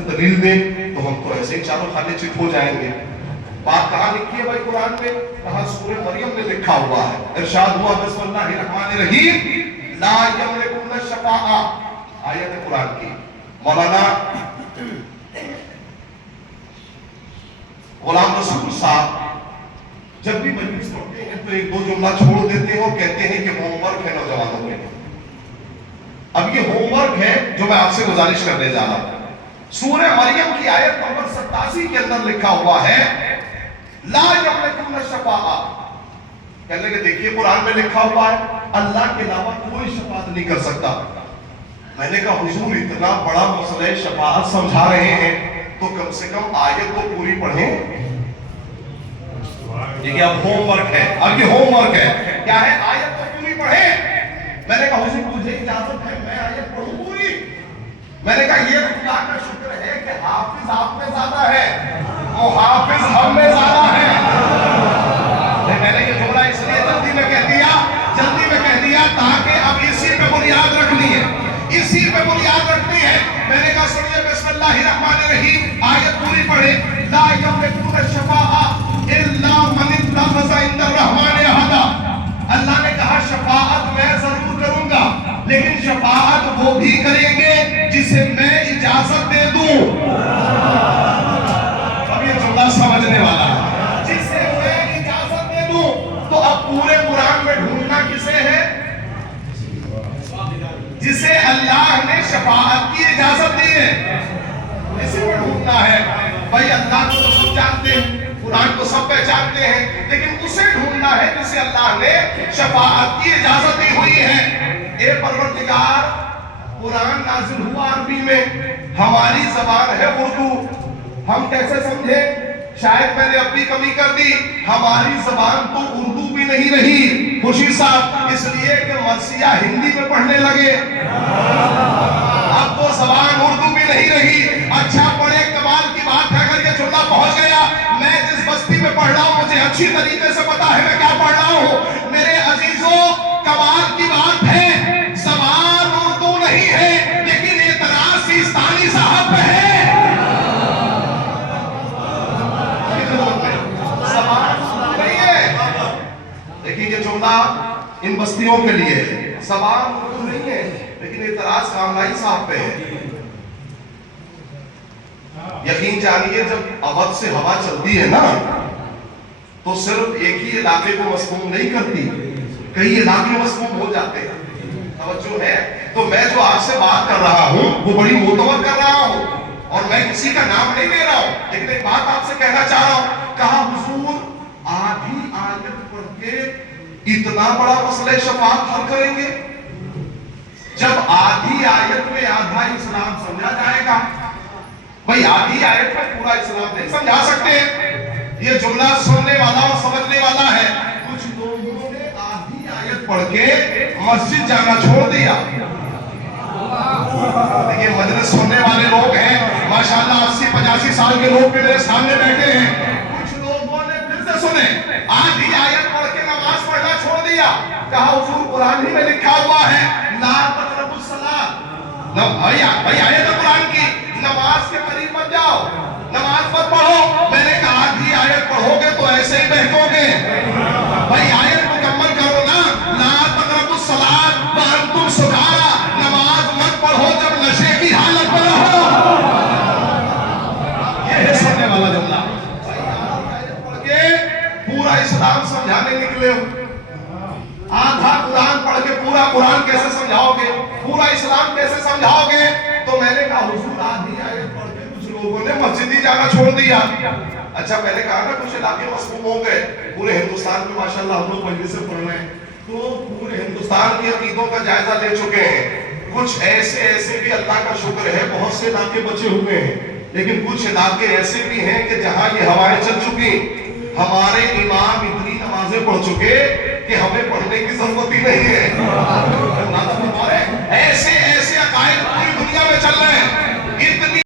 मुझे दलील दे, तो हम तो ऐसे ही चारों खाने चिट हो जाएंगे। बात कहाँ लिखी है भाई कुरान में? कहा सूरह मरियम में लिखा हुआ है, इरशाद हुआ बिस्मिल्लाहिर्रहमानिर्रहीम, ला यमलिकुन शफाआ, आयत है कुरान की। मौलाना गुलाम रसूल साहब जब भी मजलिस पढ़ते हैं तो एक दो जुमला छोड़ देते हैं और कहते हैं कि होमवर्क है नौजवानों के। अब ये होमवर्क है जो मैं आपसे गुजारिश करने जा रहा हूं। सूरह मरियम की आयत नंबर 87 के अंदर लिखा हुआ है, ला यमलिकुन शफाआ। कहने लगे देखिए कुरान में लिखा हुआ है अल्लाह के अलावा कोई शफाअत नहीं कर सकता। मैंने कहा हुजूर इतना बड़ा मसला शफाअत समझा रहे हैं तो कम से कम आयत तो पूरी पढ़ें। ये अब होमवर्क है, अब ये होमवर्क है, क्या है? आयत तो पूरी पढ़े। मैंने कहा हुजूर मुझे इजाजत है मैं आयत पढ़ूं पूरी। मैंने कहा ये खुदा का शुक्र है कि हाफिज आप में ज्यादा है, मुहाफिज हम में ज्यादा है। मैंने ये जुमला इसलिए जल्दी में कह दिया ताकि अब इसी पे बुनियाद रखनी है, इसी पे बुनियाद रखनी है। मैंने कहा सुनिए बिस्मिल्लाहिर्रहमानिर्रहीम, आयत पूरी पढ़े, ला यमलिकुन शफाआ इल्ला मन इत्तखज़ इंदर्रहमानि अहदा। अल्लाह ने कहा शफाअत मैं जरूर करूंगा, लेकिन शफाअत वो भी करेंगे जिसे मैं इजाजत दे दूं। अब ये जुमला समझने वाला है, जिसे मैं इजाजत दे दूं। तो अब पूरे कुरान में ढूंढना किसे है? जिसे अल्लाह ने शफाअत की इजाजत दी है, इसी में ढूंढना है। भाई अल्लाह को तो सब जानते हैं, कुरान को सब पहचानते हैं, लेकिन उसे ढूंढना है जिसे अल्लाह ने शफाअत की इजाजत दी हुई है। ए परवरदिगार, कुरान नाज़िल हुआ अरबी में, हमारी ज़बान है उर्दू, हम कैसे समझे? शायद मैंने अपनी कमी कर दी, हमारी ज़बान तो उर्दू भी नहीं रही खुशी साहब, इसलिए कि मरसिया हिंदी में पढ़ने लगे, अब तो ज़बान उर्दू भी नहीं रही। अच्छा बड़े कमाल की बात है, अगर ये जुमला पहुंच गया, मैं जिस बस्ती में पढ़ रहा हूं मुझे अच्छी तरीके से पता है मैं क्या पढ़ रहा हूं। मेरे अजीजों, कमाल की बात है, ज़बान उर्दू नहीं है लेकिन एतराज़ सिस्तानी साहब पे है। देखिए ये जुमला इन बस्तियों के लिए है, ज़बान उर्दू नहीं है लेकिन एतराज़ कामलाई साहब पे है। यकीन जानिए जब अवध से हवा चलती है ना तो सिर्फ एक ही इलाके को मसमूम नहीं करती, कई इलाके मसमूम हो जाते हैं। तवज्जो है? तो मैं जो आपसे बात कर रहा हूं वो बड़ी मोतबर कर रहा हूं और मैं किसी का नाम नहीं ले रहा हूं, लेकिन एक बात आपसे कहना चाह रहा हूं। कहा हुजूर आधी आयत पढ़ के इतना बड़ा मसला शफाअत हल करेंगे? जब आधी आयत में आधा इस्लाम समझा जाएगा, भाई आधी आयत में पूरा इस्लाम नहीं समझा सकते। ये जुमला सुनने वाला और समझने वाला है। कुछ लोगों ने आधी आयत पढ़ के मस्जिद जाना छोड़ दिया। देखिए मजलिस सुनने वाले लोग हैं माशाल्लाह, 80-85 साल के लोग भी मेरे सामने बैठे हैं। कुछ लोगों ने फिर से सुने, आधी आयत पढ़ के नमाज पढ़ना छोड़ दिया। कहा हुजूर कुरान ही में लिखा हुआ है ला तक़रबुस सलात, भाई आयत है कुरान की, नमाज के करीब मत जाओ, नमाज मत पढ़ो। मैंने कहा आधी आयत पढ़ोगे तो ऐसे ही बहकोगे। भाई आयत मुकम्मल करो ना, ला तक़रबुस सलात व अंतुम सुकारा, नमाज मत पढ़ो जब नशे की हालत में रहो। ये है सुनने वाला जुमला। भाई आयत पढ़ के पूरा इस्लाम समझाने निकले हो, आधा कुरान पढ़ के पूरा कुरान कैसे समझाओगे, पूरा इस्लाम कैसे समझाओगे? तो मैंने कहा हुजूर आधी आयत पढ़ के कुछ लोगों ने मस्जिद ही जाना छोड़ दिया। अच्छा मैंने कहा ना कुछ इलाके मसमूम हो गए, पूरे हिंदुस्तान में माशाल्लाह हम लोग मजलिस से पढ़ रहे हैं तो पूरे हिंदुस्तान की अकीदों का जायजा ले चुके हैं। कुछ ऐसे भी अल्लाह का शुक्र है बहुत से इलाके बचे हुए हैं, लेकिन कुछ इलाके ऐसे भी हैं कि जहां ये हवाएं चल चुकी, हमारे इमाम इतनी नमाजें पढ़ चुके कि हमें पढ़ने की जरूरत ही नहीं है। ऐसे अकायद पूरी दुनिया में चल रहे हैं।